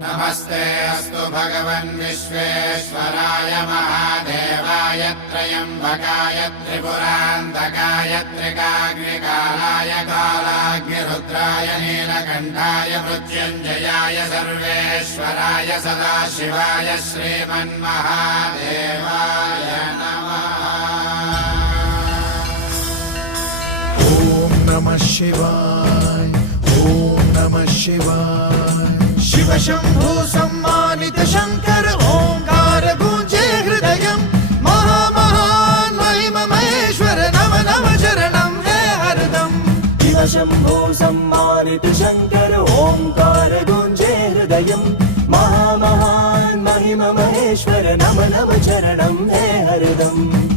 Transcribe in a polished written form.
नमस्ते अस्तु भगवन् विश्वेश्वराय महादेवाय त्र्यम्बकाय त्रिपुरान्तकाय त्रिकाग्निकालाय कालाग्निरुद्राय नीलकण्ठाय मृत्युञ्जयाय सर्वेश्वराय सदाशिवाय श्रीमन्महादेवाय नमः। ॐ नमः शिवाय, ॐ नमः शिवाय। शिव शंभु सम्मानित शंकर ओंकार गूंजे हृदयम्। महामहान् महिम महेश्वर नम नम चरणं हे हरदम्। शिव शंभु सम्मानित शंकर ओंकार गूंजे हृदयम्। महामहान् महिम महेश्वर नम नम चरणं हे हरदम्।